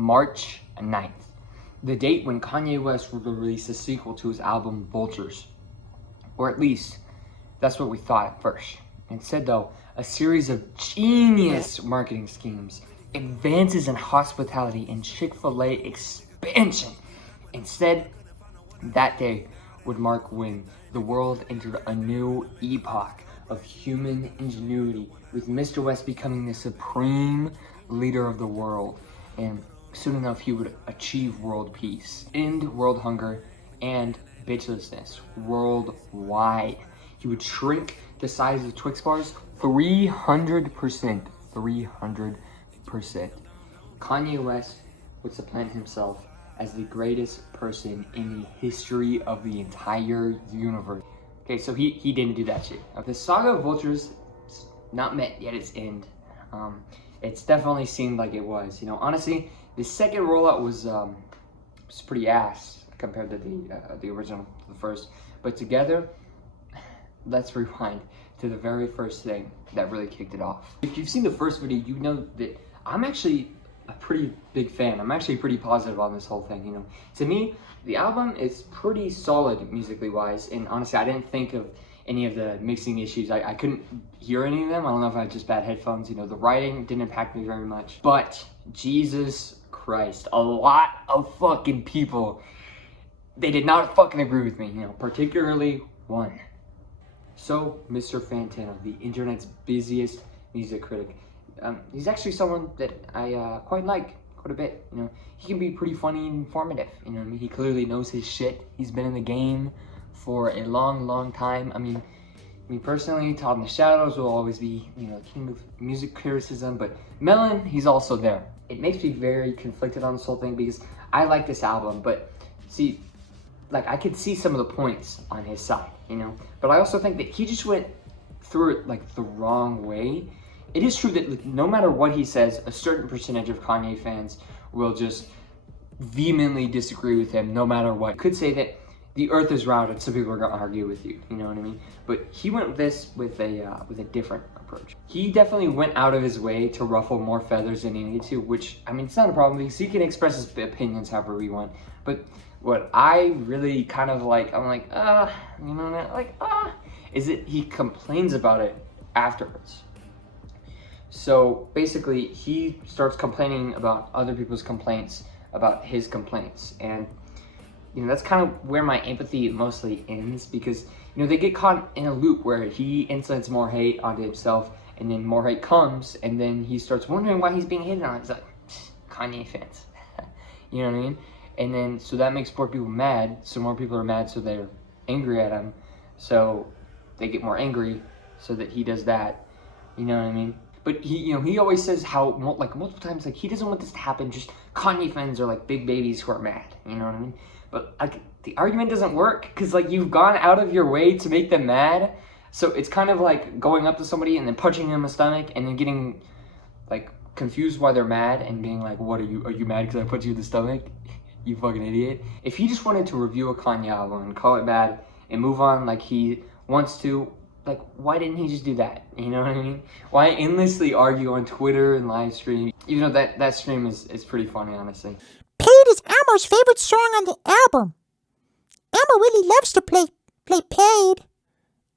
March 9th, the date when Kanye West will release a sequel to his album Vultures. Or at least, that's what we thought at first. Instead though, a series of genius marketing schemes, advances in hospitality, and Chick-fil-A expansion. Instead, that day would mark when the world entered a new epoch of human ingenuity, with Mr. West becoming the supreme leader of the world. And soon enough, he would achieve world peace, end world hunger, and bitchlessness worldwide. He would shrink the size of Twix bars 300%. 300%. Kanye West would supplant himself as the greatest person in the history of the entire universe. Okay, so he didn't do that shit. The saga of Vultures is not met yet its end. It's definitely seemed like it was. You know, honestly, the second rollout was pretty ass compared to the original, the first. But together, let's rewind to the very first thing that really kicked it off. If you've seen the first video, you know that I'm actually a pretty big fan. I'm actually pretty positive on this whole thing, you know. To me, the album is pretty solid musically wise, and honestly, I didn't think of any of the mixing issues. I couldn't hear any of them. I don't know if I had just bad headphones, you know. The writing didn't impact me very much. But, Jesus Christ, a lot of fucking people, they did not fucking agree with me, you know, particularly one. So, Mr. Fantano, the internet's busiest music critic, he's actually someone that I quite like quite a bit. You know, he can be pretty funny and informative. You know what I mean? He clearly knows his shit. He's been in the game for a long time. I mean, me personally, Todd in the Shadows will always be, you know, king of music criticism, but Melon, he's also there. It makes me very conflicted on this whole thing because I like this album, but see, like, I could see some of the points on his side, you know, but I also think that he just went through it like the wrong way. It is true that, like, no matter what he says, a certain percentage of Kanye fans will just vehemently disagree with him no matter what. Could say that the earth is round and some people are gonna argue with you, you know what I mean? But he went with a different approach. He definitely went out of his way to ruffle more feathers than he needed to, which, I mean, it's not a problem because he can express his opinions however he wants. But what I really kind of like, I'm like, you know, like, is that he complains about it afterwards. So basically, he starts complaining about other people's complaints about his complaints, and you know, that's kind of where my empathy mostly ends, because you know, they get caught in a loop where he incites more hate onto himself, and then more hate comes, and then he starts wondering why he's being hated on. He's like, Kanye fans, you know what I mean? And then so that makes more people mad, so more people are mad, so they're angry at him, so they get more angry, so that he does that, you know what I mean? But he, you know, he always says how, like, multiple times, like, he doesn't want this to happen. Just Kanye fans are like big babies who are mad. You know what I mean? But like, the argument doesn't work because, like, you've gone out of your way to make them mad. So it's kind of like going up to somebody and then punching them in the stomach and then getting like confused why they're mad and being like, "What are you mad because I put you in the stomach? You fucking idiot." If he just wanted to review a Kanye album and call it bad and move on like he wants to, like, why didn't he just do that? You know what I mean? Why endlessly argue on Twitter and live stream? Even though that stream is pretty funny, honestly. Paid is Elmo's favorite song on the album. Elmo really loves to play Paid.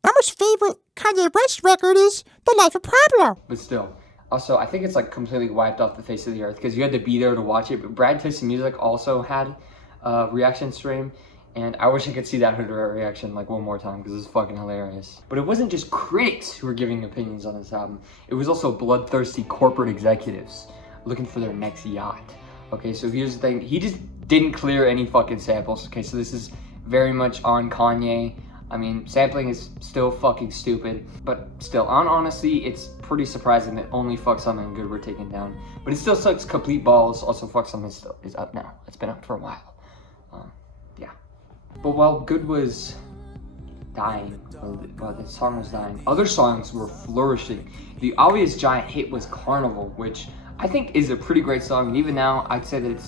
Elmo's favorite Kanye West record is The Life of Pablo. But still. Also, I think it's like completely wiped off the face of the earth because you had to be there to watch it. But Brad Tiss's Music also had a reaction stream. And I wish I could see that reaction like one more time because it's fucking hilarious. But it wasn't just critics who were giving opinions on this album. It was also bloodthirsty corporate executives looking for their next yacht. Okay, so here's the thing. He just didn't clear any fucking samples. Okay, so this is very much on Kanye. I mean, sampling is still fucking stupid. But still, honestly, it's pretty surprising that only Fuck Something Good were taken down. But it still sucks complete balls. Also, Fuck Something still is up now. It's been up for a while. Yeah. But while Good was dying, while the song was dying, other songs were flourishing. The obvious giant hit was Carnival, which I think is a pretty great song. And even now, I'd say that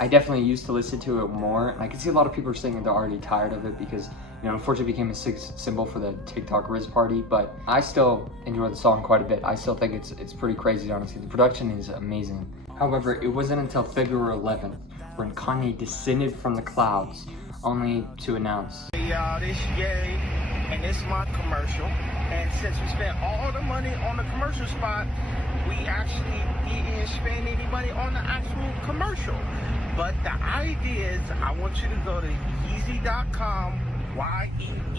I definitely used to listen to it more. And I can see a lot of people are saying that they're already tired of it because, you know, unfortunately became a symbol for the TikTok Riz party. But I still enjoy the song quite a bit. I still think it's pretty crazy, honestly. The production is amazing. However, it wasn't until February 11th when Kanye descended from the clouds, only to announce, "Hey y'all, this Ye, and this my commercial. And since we spent all the money on the commercial spot, we actually didn't spend any money on the actual commercial. But the idea is, I want you to go to Yeezy.com, YEEZY.com,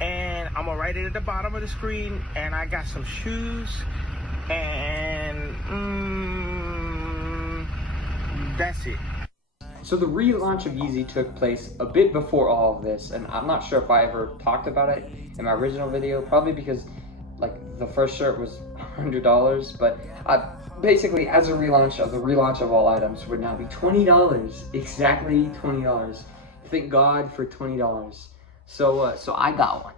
and I'm gonna write it at the bottom of the screen. And I got some shoes, and that's it." So the relaunch of Yeezy took place a bit before all of this, and I'm not sure if I ever talked about it in my original video, probably because like the first shirt was $100, but basically as a relaunch of all items would now be $20, exactly $20. Thank God for $20. So I got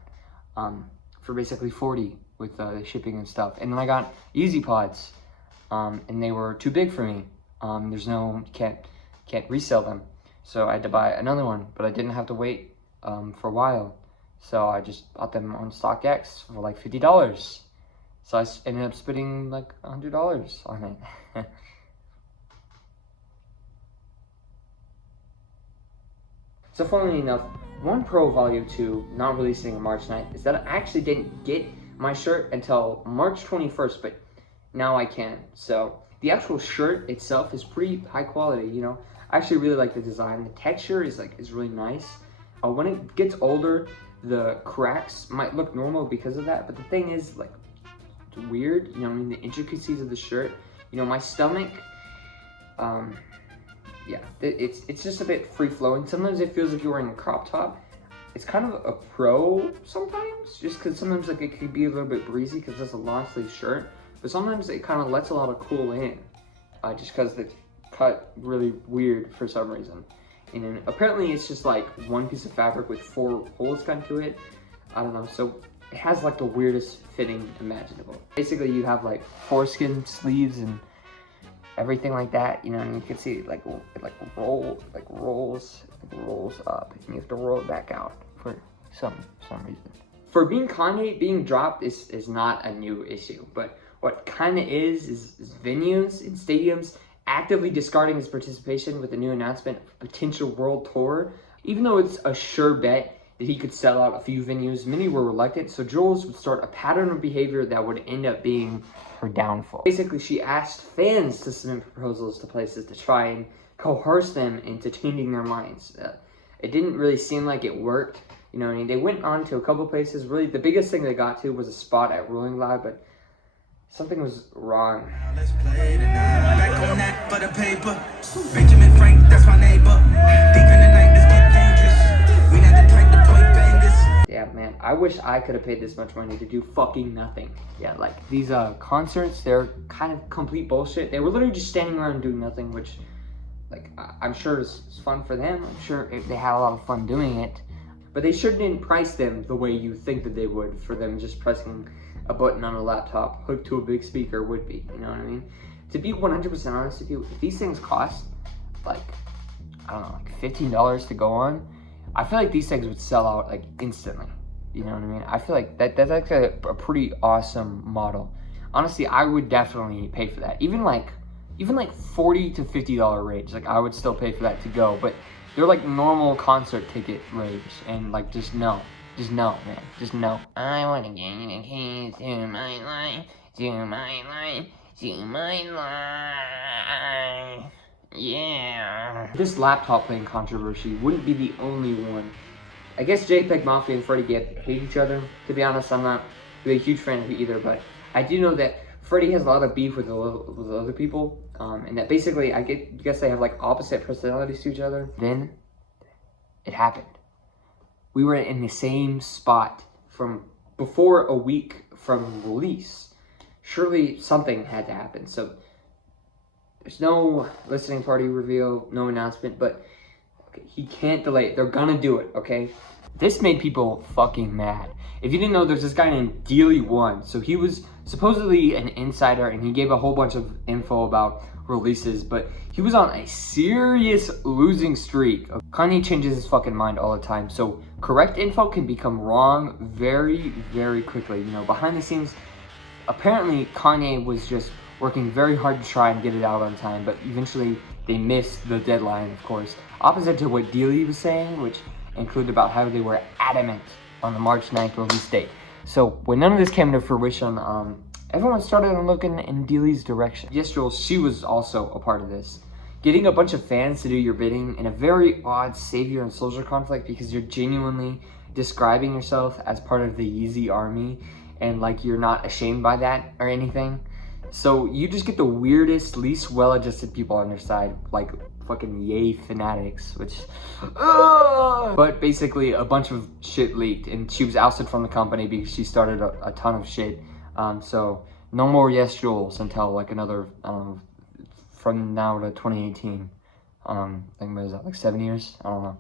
one for basically $40 with the shipping and stuff, and then I got Yeezy Pods, and they were too big for me. There's no can't resell them, so I had to buy another one, but I didn't have to wait for a while, so I just bought them on StockX for like $50. So I ended up spending like $100 on it. So funnily enough, one pro value to not releasing on March 9th is that I actually didn't get my shirt until March 21st, but now I can. So the actual shirt itself is pretty high quality, you know. I actually really like the design. The texture is really nice. When it gets older, the cracks might look normal because of that, but the thing is, like, it's weird, you know, I mean, the intricacies of the shirt, you know, my stomach, yeah, it's just a bit free-flowing. Sometimes it feels like you're wearing a crop top. It's kind of a pro sometimes, just because sometimes like it could be a little bit breezy because it's a long-sleeve shirt, but sometimes it kind of lets a lot of cool in, just because the cut really weird for some reason. And apparently it's just like one piece of fabric with 4 holes cut into it. I don't know, so it has like the weirdest fitting imaginable. Basically you have like foreskin sleeves and everything like that, you know, and you can see it rolls up, and you have to roll it back out for some reason. For being Kanye, being dropped is not a new issue, but what kind of is venues and stadiums actively discarding his participation with a new announcement of a potential world tour. Even though it's a sure bet that he could sell out a few venues, many were reluctant, so Jules would start a pattern of behavior that would end up being her downfall. Basically, she asked fans to submit proposals to places to try and coerce them into changing their minds. It didn't really seem like it worked. You know what I mean? They went on to a couple places. Really, the biggest thing they got to was a spot at Rolling Loud, but something was wrong. Let's play tonight. Back on that for the paper. Benjamin Frank, that's my neighbor. Deep in the night, this get dangerous. We not the type to point fingers. Yeah, man, I wish I could have paid this much money to do fucking nothing. Yeah, like these concerts, they're kind of complete bullshit. They were literally just standing around doing nothing, which, like, I'm sure is fun for them. I'm sure they had a lot of fun doing it. But they shouldn't price them the way you think that they would for them just pressing a button on a laptop hooked to a big speaker would be, you know what I mean? To be 100% honest with you, if these things cost like, I don't know, like $15 to go on, I feel like these things would sell out like instantly, you know what I mean? I feel like that's actually a pretty awesome model. Honestly, I would definitely pay for that. Even like $40 to $50 range, like I would still pay for that to go, but they're like normal concert ticket range, and like just no, man, just no. I want to get the keys to my life, to my life, to my life. Yeah. This laptop playing controversy wouldn't be the only one. I guess JPEG Mafia and Freddie hate each other. To be honest, I'm not really a huge fan of either, but I do know that Freddie has a lot of beef with other people, and that basically, I guess they have like opposite personalities to each other. Then it happened. We were in the same spot from before a week from release. Surely something had to happen. So there's no listening party reveal, no announcement, but okay, he can't delay it. They're gonna do it, okay? This made people fucking mad. If you didn't know, there's this guy named Dealey1. So he was supposedly an insider, and he gave a whole bunch of info about releases, but he was on a serious losing streak. Kanye changes his fucking mind all the time, so correct info can become wrong very, very quickly. You know, behind the scenes, apparently Kanye was just working very hard to try and get it out on time, but eventually they missed the deadline, of course. Opposite to what Dealey was saying, which included about how they were adamant on the March 9th release date. So when none of this came to fruition, everyone started looking in Dealey's direction. Yes, Joel, she was also a part of this. Getting a bunch of fans to do your bidding in a very odd savior and soldier conflict because you're genuinely describing yourself as part of the Yeezy army and like you're not ashamed by that or anything. So you just get the weirdest, least well-adjusted people on your side, like fucking Ye fanatics, which, but basically a bunch of shit leaked and she was ousted from the company because she started a ton of shit. So no more Yes Jules until like another, I don't know, from now to 2018. I think what is that, like 7 years? I don't know.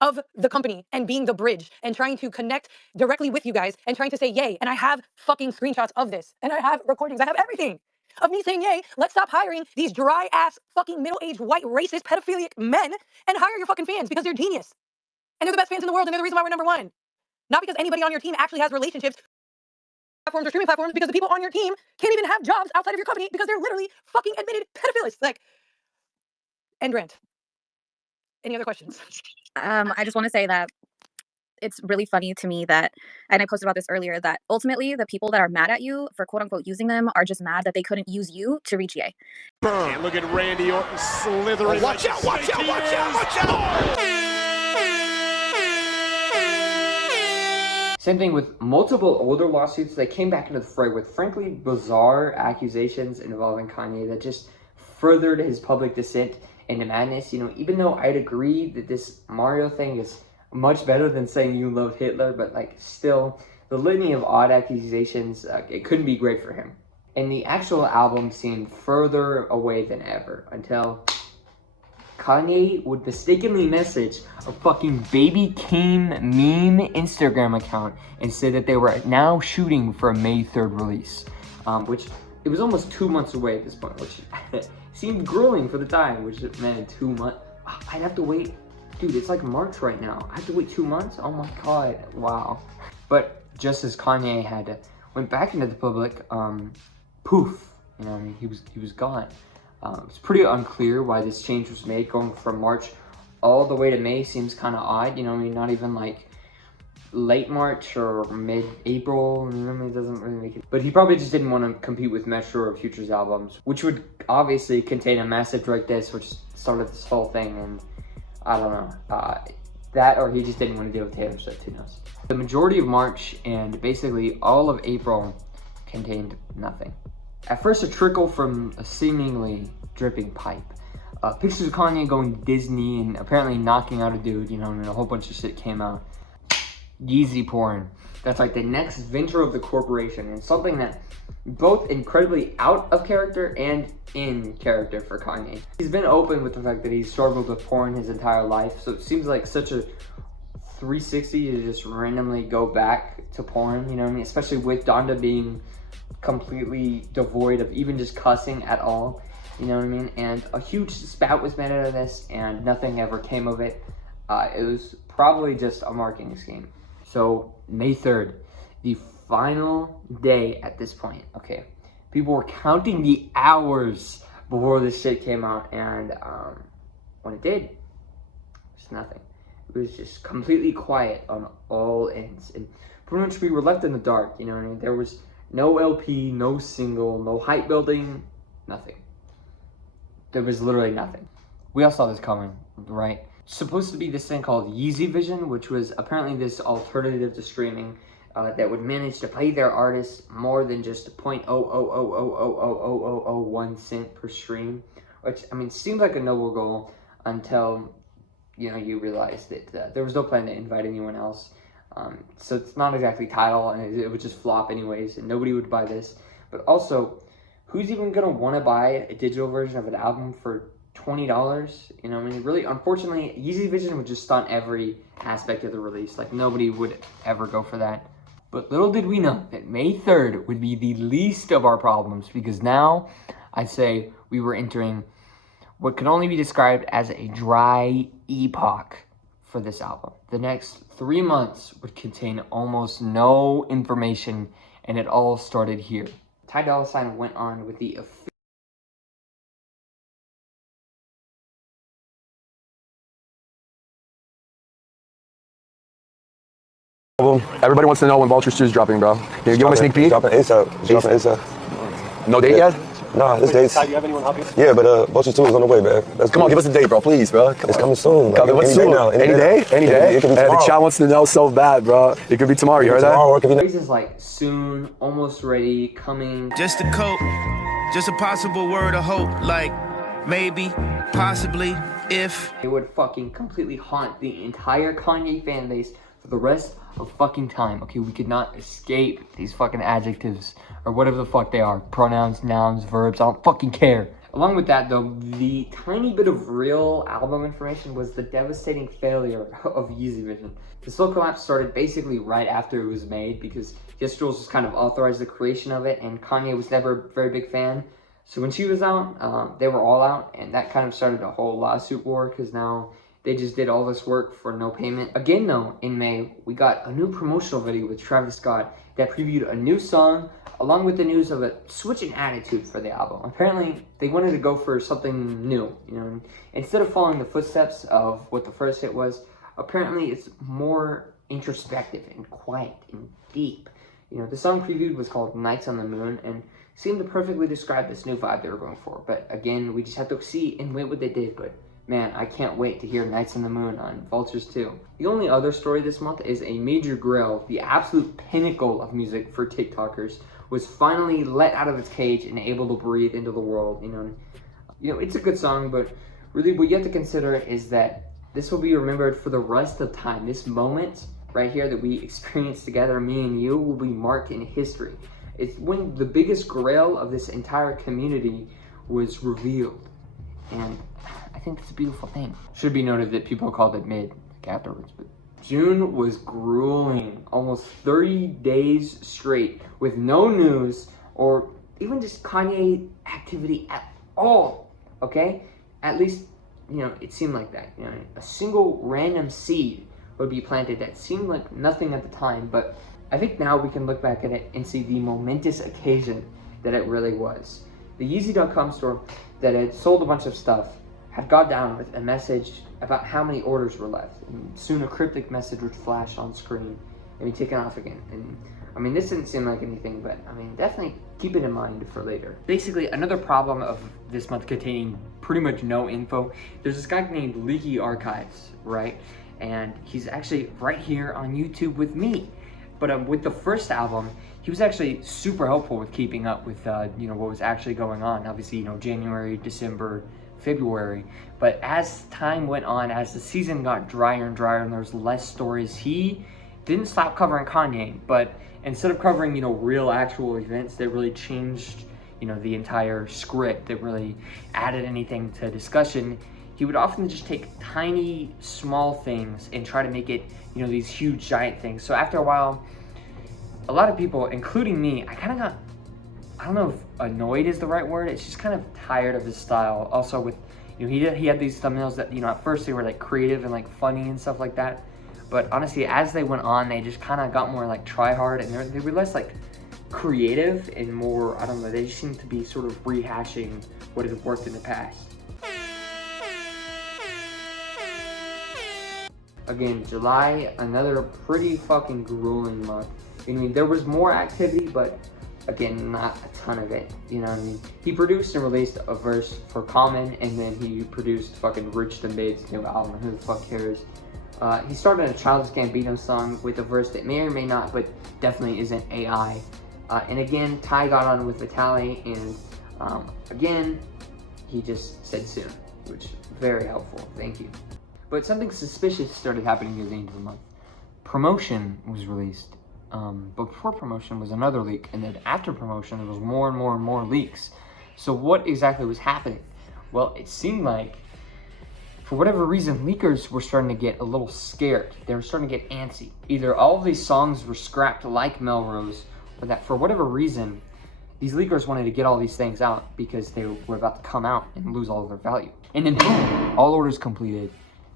Of the company and being the bridge and trying to connect directly with you guys and trying to say yay. And I have fucking screenshots of this and I have recordings. I have everything of me saying yay. Let's stop hiring these dry ass fucking middle-aged white racist pedophilic men and hire your fucking fans because they're genius. And they're the best fans in the world and they're the reason why we're number one. Not because anybody on your team actually has relationships platforms or streaming platforms, because the people on your team can't even have jobs outside of your company because they're literally fucking admitted pedophilists. Like, end rant. Any other questions? I just want to say that it's really funny to me that, and I posted about this earlier, that ultimately the people that are mad at you for quote unquote using them are just mad that they couldn't use you to reach Ye. And look at Randy Orton slithering. Oh, watch out, watch out, watch out, watch out! Same thing with multiple older lawsuits that came back into the fray with frankly bizarre accusations involving Kanye that just furthered his public descent into madness. You know, even though I'd agree that this Mario thing is much better than saying you loved Hitler, but like still, the litany of odd accusations, it couldn't be great for him. And the actual album seemed further away than ever until Kanye would mistakenly message a fucking Baby Keem meme Instagram account and say that they were now shooting for a May 3rd release, which it was almost 2 months away at this point, which seemed grueling for the time, which meant 2 months. I'd have to wait. Dude, it's like March right now. I have to wait 2 months? Oh my God, wow. But just as Kanye went back into the public, poof, you know what I mean, he was gone. It's pretty unclear why this change was made. Going from March all the way to May seems kind of odd, you know what I mean, not even like late March or mid-April, you know what I mean, it doesn't really make it. But he probably just didn't want to compete with Metro or Futures albums, which would obviously contain a massive drug disc, which started this whole thing, and I don't know, that or he just didn't want to deal with Taylor Swift, who knows. The majority of March and basically all of April contained nothing. At first, a trickle from a seemingly dripping pipe. Pictures of Kanye going to Disney and apparently knocking out a dude, you know, and a whole bunch of shit came out. Yeezy porn. That's like the next venture of the corporation, and something that both incredibly out of character and in character for Kanye. He's been open with the fact that he's struggled with porn his entire life, so it seems like such a 360 to just randomly go back to porn, you know what I mean? Especially with Donda being completely devoid of even just cussing at all, you know what I mean? And a huge spout was made out of this and nothing ever came of it. It was probably just a marketing scheme. So May 3rd, the final day at this point, okay, people were counting the hours before this shit came out, and when it did, just nothing. It was just completely quiet on all ends, and pretty much we were left in the dark, you know what I mean? There was no LP, no single, no hype building, nothing. There was literally nothing. We all saw this coming, right? Supposed to be this thing called Yeezy Vision, which was apparently this alternative to streaming that would manage to pay their artists more than just 0.000000001 cent per stream, which, I mean, seems like a noble goal until, you know, you realize that there was no plan to invite anyone else. So it's not exactly title, and it would just flop anyways, and nobody would buy this. But also, who's even gonna want to buy a digital version of an album for $20? You know, I mean, really, unfortunately, Yeezy Vision would just stunt every aspect of the release. Like, nobody would ever go for that. But little did we know that May 3rd would be the least of our problems, because now I'd say we were entering what could only be described as a dry epoch for this album. The next 3 months would contain almost no information and it all started here. Ty Dolla $ign went on with the Everybody wants to know when Vultures 2 is dropping, bro. Can you give them a sneak peek? Dropping ASAP. Dropping ASAP. No date yet? Nah, this date's... Ty, do you have anyone help you? Yeah, but Vultures 2 is on the way, man. Come on, give us a date, bro, please, bro. It's coming soon. Like, What's any soon? day now. Any day? Any day? It could be The tomorrow. chat wants to know so bad, bro. It could be tomorrow. You heard that? Tomorrow, or it could be next. phrases like soon, almost ready, coming. Just a cope, just a possible word of hope, like maybe, possibly, if. It would fucking completely haunt the entire Kanye fan base for the rest of fucking time. Okay, we could not escape these fucking adjectives or whatever the fuck they are. Pronouns, nouns, verbs, I don't fucking care. Along with that though, the tiny bit of real album information was the devastating failure of Yeezy Vision. The slow collapse started basically right after it was made because Yes Jules just kind of authorized the creation of it, and Kanye was never a very big fan. So when she was out, they were all out, and that kind of started a whole lawsuit war because now they just did all this work for no payment. Again though, in May, we got a new promotional video with Travis Scott that previewed a new song, along with the news of a switch in attitude for the album. Apparently, they wanted to go for something new, you know. Instead of following the footsteps of what the first hit was, apparently it's more introspective and quiet and deep. You know, the song previewed was called Nights on the Moon and seemed to perfectly describe this new vibe they were going for. But again, we just have to see and wait what they did. But man, I can't wait to hear Nights on the Moon on Vultures 2. The only other story this month is a major grill, the absolute pinnacle of music for TikTokers, was finally let out of its cage and able to breathe into the world. You know, it's a good song, but really what you have to consider is that this will be remembered for the rest of time. This moment right here that we experienced together, me and you, will be marked in history. It's when the biggest grail of this entire community was revealed. And I think that's a beautiful thing. Should be noted that people called it mid afterwards, but June was grueling. Almost 30 days straight with no news or even just Kanye activity at all, okay? At least, you know, it seemed like that. You know, a single random seed would be planted that seemed like nothing at the time, but I think now we can look back at it and see the momentous occasion that it really was. The Yeezy.com store that had sold a bunch of stuff had got down with a message about how many orders were left, and soon a cryptic message would flash on screen and be taken off again. And I mean, this didn't seem like anything, but I mean, definitely keep it in mind for later. Basically, another problem of this month containing pretty much no info, there's this guy named Leaky Archives, right? And he's actually right here on YouTube with me. But with the first album, he was actually super helpful with keeping up with, you know, what was actually going on. Obviously, you know, January, December, February. But as time went on, as the season got drier and drier and there was less stories, he didn't stop covering Kanye. But instead of covering, you know, real actual events that really changed, you know, the entire script, that really added anything to discussion, he would often just take tiny, small things and try to make it, you know, these huge, giant things. So after a while, a lot of people, including me, I kind of got, I don't know if annoyed is the right word, it's just kind of tired of his style. Also with, you know, he had these thumbnails that, you know, at first they were like creative and like funny and stuff like that. But honestly, as they went on, they just kind of got more like try hard, and they were less like creative and more, I don't know, they just seemed to be sort of rehashing what had worked in the past. Again, July, another pretty fucking grueling month. I mean, there was more activity, but again, not a ton of it, you know what I mean? He produced and released a verse for Common, and then he produced fucking Rich the Maid's new album, who the fuck cares? He started a Childish Gambino song with a verse that may or may not, but definitely isn't AI. And again, Ty got on with Vitaly, and again, he just said soon, which very helpful, thank you. But something suspicious started happening near the end of the month. Promotion was released. But before Promotion was another leak, and then after Promotion there was more and more and more leaks. So what exactly was happening? Well, it seemed like, for whatever reason, leakers were starting to get a little scared. They were starting to get antsy. Either all of these songs were scrapped like Melrose, or that for whatever reason, these leakers wanted to get all these things out because they were about to come out and lose all of their value. And then boom, all orders completed,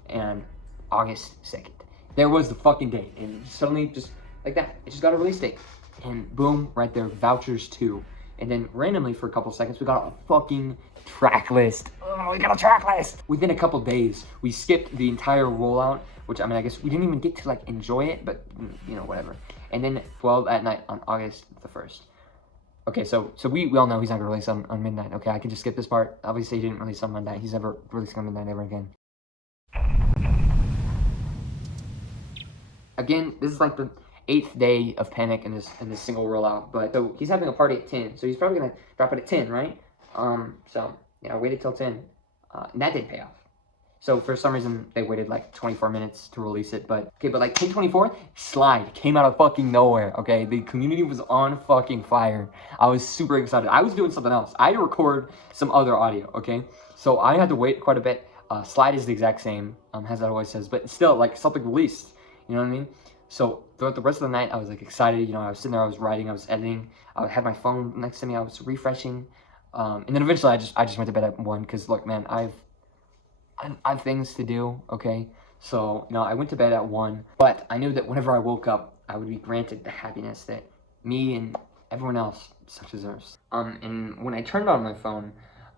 and August 2nd. There was the fucking date, and suddenly just like that, it just got a release date. and boom, right there, Vultures 2. And then randomly for a couple seconds, we got a fucking track list. Oh, we got a track list! Within a couple days, we skipped the entire rollout, which, I mean, I guess we didn't even get to, like, enjoy it, but, you know, whatever. And then 12 at night on August the 1st. Okay, so we all know he's not gonna release on midnight. Okay, I can just skip this part. Obviously, he didn't release on midnight. He's never releasing on midnight ever again. Again, this is like the 8th day of panic in this single rollout, but so he's having a party at 10, so he's probably gonna drop it at 10, right? So yeah, I waited till 10, and that didn't pay off. So for some reason they waited like 24 minutes to release it, but okay, but like 10:24, Slide came out of fucking nowhere. Okay, the community was on fucking fire. I was super excited. I was doing something else. I had to record some other audio. Okay, so I had to wait quite a bit. Slide is the exact same, as it always says, but still like something released. You know what I mean? So throughout the rest of the night, I was like excited. You know, I was sitting there, I was writing, I was editing. I had my phone next to me, I was refreshing, and then eventually I just went to bed at 1 because look, man, I have things to do. Okay, so you know, I went to bed at 1, but I knew that whenever I woke up, I would be granted the happiness that me and everyone else such deserves. And when I turned on my phone,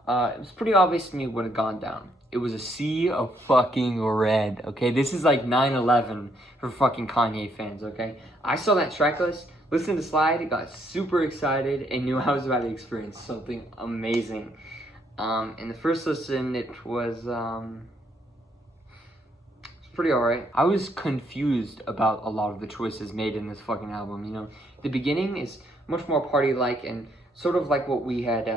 it was pretty obvious to me what had gone down. It was a sea of fucking red, okay? This is like 9/11 for fucking Kanye fans, okay? I saw that track list, listened to Slide, got super excited, and knew I was about to experience something amazing. In the first listen, it was pretty alright. I was confused about a lot of the choices made in this fucking album, you know? The beginning is much more party-like and sort of like what we had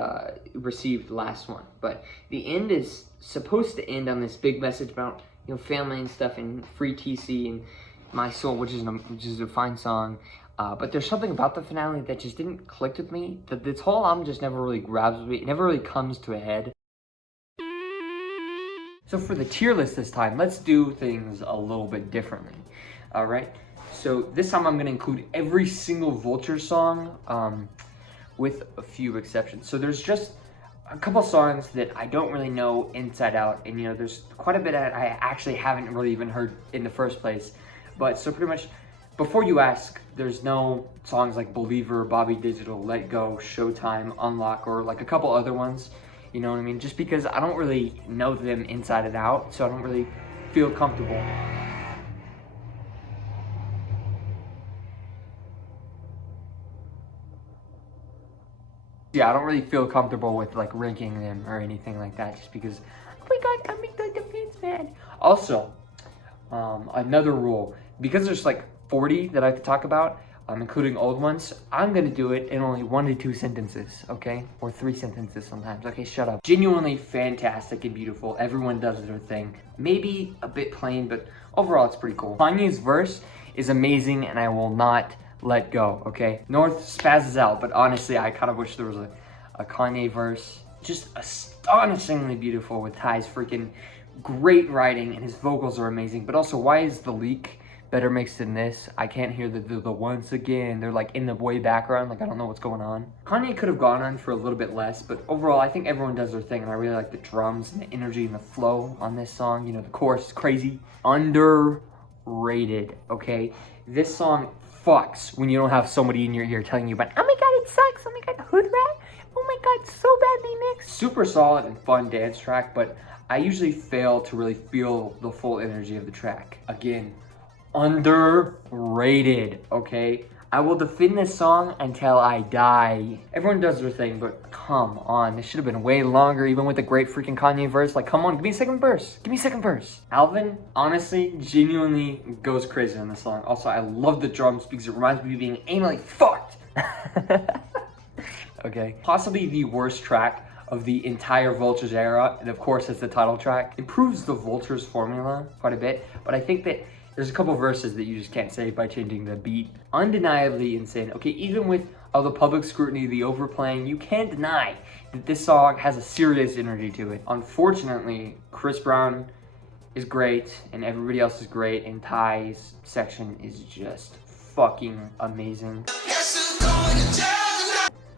received last one, but the end is supposed to end on this big message about, you know, family and stuff and free TC and My Soul, which is a fine song, but there's something about the finale that just didn't click with me. That this whole album just never really grabs me. It never really comes to a head. So for the tier list this time, let's do things a little bit differently. All right. So this time I'm gonna include every single Vultures song, with a few exceptions. So there's just a couple songs that I don't really know inside out, and you know, there's quite a bit that I actually haven't really even heard in the first place. But so pretty much, before you ask, there's no songs like Believer, Bobby Digital, Let Go, Showtime, Unlock, or like a couple other ones. You know what I mean? Just because I don't really know them inside and out, so I don't really feel comfortable. Yeah, I don't really feel comfortable with like ranking them or anything like that, just because, oh my god, I'm the defense man. Also, another rule, because there's like 40 that I have to talk about, including old ones, I'm gonna do it in only 1 to 2 sentences, okay? Or 3 sentences sometimes. Okay, shut up. Genuinely fantastic and beautiful. Everyone does their thing. Maybe a bit plain, but overall it's pretty cool. Kanye's verse is amazing, and I will not let go, okay? North spazzes out, but honestly, I kind of wish there was a Kanye verse. Just astonishingly beautiful with Ty's freaking great writing, and his vocals are amazing. But also, why is the leak better mixed than this? I can't hear the once again. They're like in the way background, like I don't know what's going on. Kanye could have gone on for a little bit less, but overall, I think everyone does their thing, and I really like the drums and the energy and the flow on this song. You know, the chorus is crazy. Underrated, okay? This song fucks when you don't have somebody in your ear telling you about, oh my god, it sucks, oh my god, hood rat, oh my god, so badly mixed. Super solid and fun dance track, but I usually fail to really feel the full energy of the track. Again, underrated, okay? I will defend this song until I die. Everyone does their thing, but come on, this should have been way longer, even with the great freaking Kanye verse. Like, come on, give me a second verse. Give me a second verse. Alvin, honestly, genuinely goes crazy on this song. Also, I love the drums because it reminds me of being anally fucked. Okay. Possibly the worst track of the entire Vultures era, and of course, it's the title track. Improves the Vultures formula quite a bit, but I think that there's a couple verses that you just can't say by changing the beat. Undeniably insane. Okay, even with all the public scrutiny, the overplaying, you can't deny that this song has a serious energy to it. Unfortunately, Chris Brown is great, and everybody else is great, and Ty's section is just fucking amazing.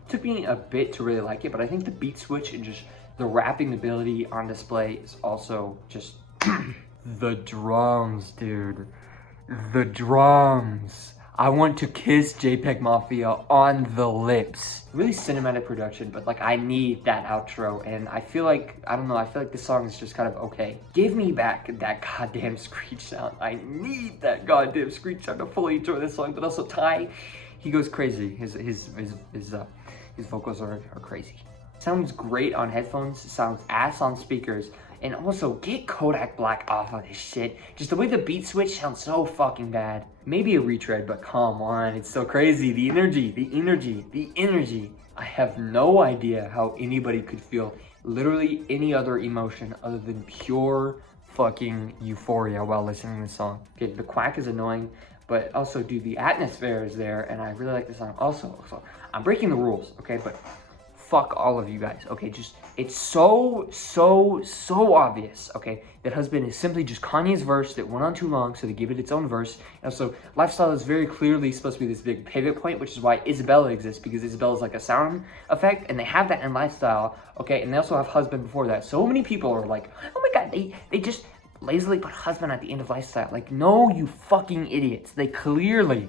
Took me a bit to really like it, but I think the beat switch and just the rapping ability on display is also just the drums, dude. The drums. I want to kiss JPEG Mafia on the lips. Really cinematic production, but like I need that outro, and I feel like, I don't know, I feel like this song is just kind of okay. Give me back that goddamn screech sound. I need that goddamn screech sound to fully enjoy this song, but also Ty, he goes crazy. His vocals are crazy. Sounds great on headphones, sounds ass on speakers, and also get Kodak Black off of this shit. Just the way the beat switch sounds so fucking bad. Maybe a retread, but come on, it's so crazy. The energy. I have no idea how anybody could feel literally any other emotion other than pure fucking euphoria while listening to this song. Okay, the quack is annoying, but also, dude, the atmosphere is there, and I really like the song. Also, I'm breaking the rules, okay, but fuck all of you guys, okay? Just, it's so obvious, okay, that Husband is simply just Kanye's verse that went on too long, so they give it its own verse. And also, Lifestyle is very clearly supposed to be this big pivot point, which is why Isabella exists, because Isabella is like a sound effect, and they have that in Lifestyle, okay? And they also have Husband before that. So many people are like, oh my god, they just lazily put Husband at the end of Lifestyle. Like, no, you fucking idiots. They clearly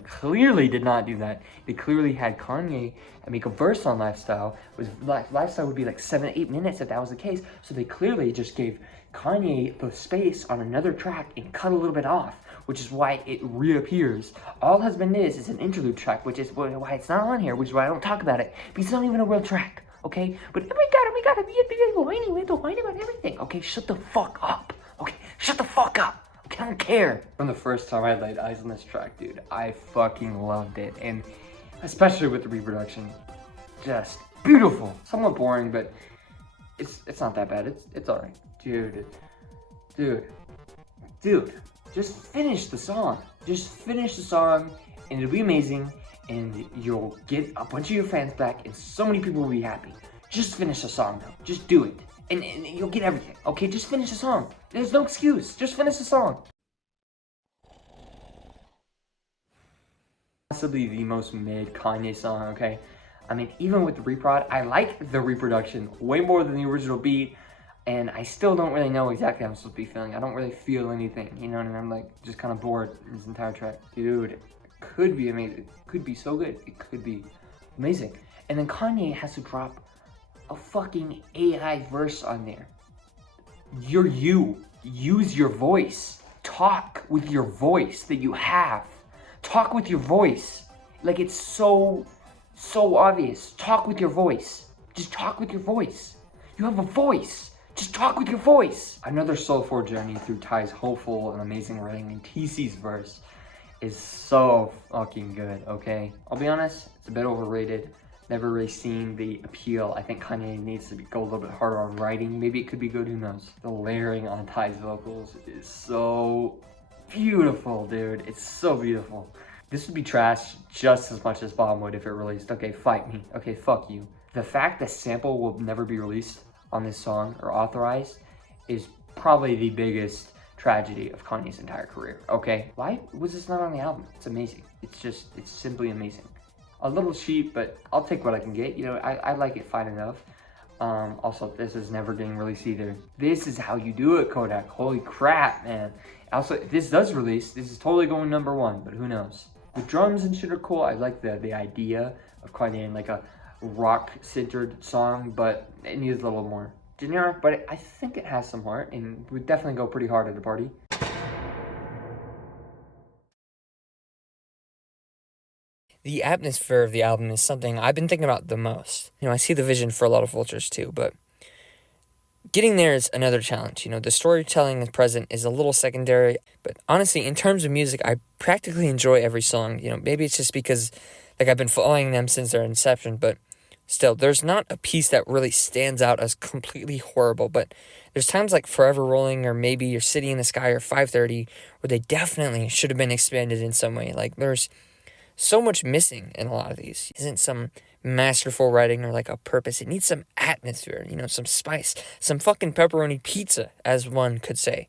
did not do that. They clearly had Kanye make a verse on Lifestyle. Lifestyle would be like 7-8 minutes if that was the case. So they clearly just gave Kanye the space on another track and cut a little bit off, which is why it reappears. All Husband is an interlude track, which is why it's not on here, which is why I don't talk about it, because it's not even a real track, okay? But oh my god, we have to whine about everything. Okay, shut the fuck up. Okay, shut the fuck up. Okay, I don't care. From the first time I laid eyes on this track, dude, I fucking loved it. And especially with the reproduction, just beautiful. Somewhat boring, but it's not that bad. It's alright. Dude, just finish the song. Just finish the song, and it'll be amazing, and you'll get a bunch of your fans back, and so many people will be happy. Just finish the song, though. Just do it. And you'll get everything, okay? Just finish the song. There's no excuse. Just finish the song. Possibly the most mid Kanye song, okay? I mean, even with the reprod, I like the reproduction way more than the original beat, and I still don't really know exactly how I'm supposed to be feeling. I don't really feel anything, you know what I mean? I'm like, just kind of bored in this entire track. Dude, it could be amazing. It could be so good. It could be amazing. And then Kanye has to drop a fucking AI verse on there. You're you. Use your voice. Talk with your voice that you have. Talk with your voice. Like, it's so obvious. Talk with your voice. Just talk with your voice. You have a voice. Just talk with your voice. Another soulful journey through Ty's hopeful and amazing writing, and TC's verse is so fucking good, okay? I'll be honest, it's a bit overrated. Never really seen the appeal. I think Kanye needs to go a little bit harder on writing. Maybe it could be good, who knows? The layering on Ty's vocals is so beautiful, dude. It's so beautiful. This would be trash just as much as Bomb would if it released. Okay, fight me. Okay, fuck you. The fact that sample will never be released on this song or authorized is probably the biggest tragedy of Kanye's entire career, okay? Why was this not on the album? It's amazing. It's simply amazing. A little cheap, but I'll take what I can get. You know, I like it fine enough. Also, this is never getting released either. This is how you do it, Kodak. Holy crap, man. Also, if this does release, this is totally going #1, but who knows? The drums and shit are cool. I like the idea of Kanye in like a rock-centered song, but it needs a little more generic, but I think it has some heart, and would definitely go pretty hard at a party. The atmosphere of the album is something I've been thinking about the most. You know, I see the vision for a lot of Vultures too, but getting there is another challenge. You know, the storytelling is present is a little secondary, but honestly, in terms of music, I practically enjoy every song. You know, maybe it's just because, like, I've been following them since their inception, but still, there's not a piece that really stands out as completely horrible, but there's times like Forever Rolling or maybe Your City in the Sky or 5:30 where they definitely should have been expanded in some way. Like, there's so much missing in a lot of these. It isn't some masterful writing or like a purpose. It needs some atmosphere, you know, some spice, some fucking pepperoni pizza, as one could say.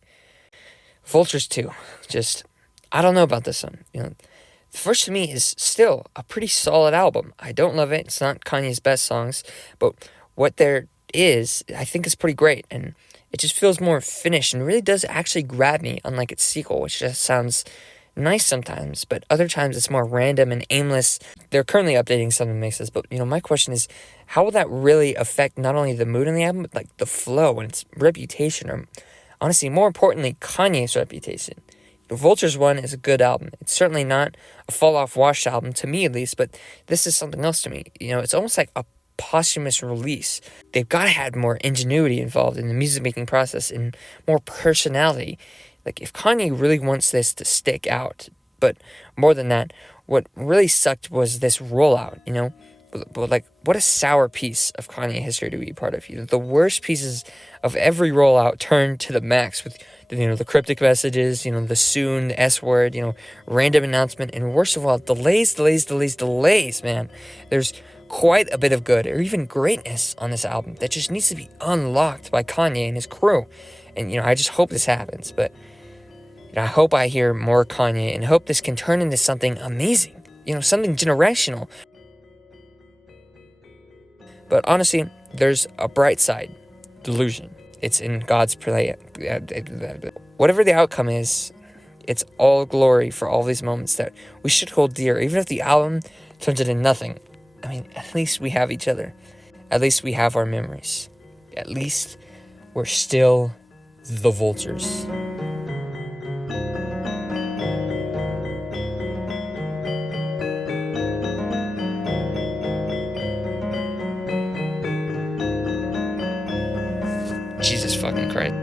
Vultures 2, just, I don't know about this one. You know, the first to me is still a pretty solid album. I don't love it. It's not Kanye's best songs, but what there is, I think is pretty great. And it just feels more finished and really does actually grab me, unlike its sequel, which just sounds nice sometimes, but other times it's more random and aimless. They're currently updating some of the mixes, but my question is, how will that really affect not only the mood on the album, but like the flow and its reputation, or honestly, more importantly, Kanye's reputation? Vultures 1 is a good album. It's certainly not a fall-off washed album, to me at least, but this is something else to me. It's almost like a posthumous release. They've got to have more ingenuity involved in the music-making process and more personality. Like, if Kanye really wants this to stick out, but more than that, what really sucked was this rollout, But like, what a sour piece of Kanye history to be part of. The worst pieces of every rollout turned to the max with, the cryptic messages, the soon, the S word, random announcement, and worst of all, delays, man. There's quite a bit of good or even greatness on this album that just needs to be unlocked by Kanye and his crew. And, I just hope this happens, but I hope I hear more Kanye and hope this can turn into something amazing, something generational. But honestly, there's a bright side. Delusion. It's in God's play. Whatever the outcome is, it's all glory for all these moments that we should hold dear, even if the album turns into nothing. I mean, at least we have each other. At least we have our memories. At least we're still the Vultures. Jesus fucking Christ.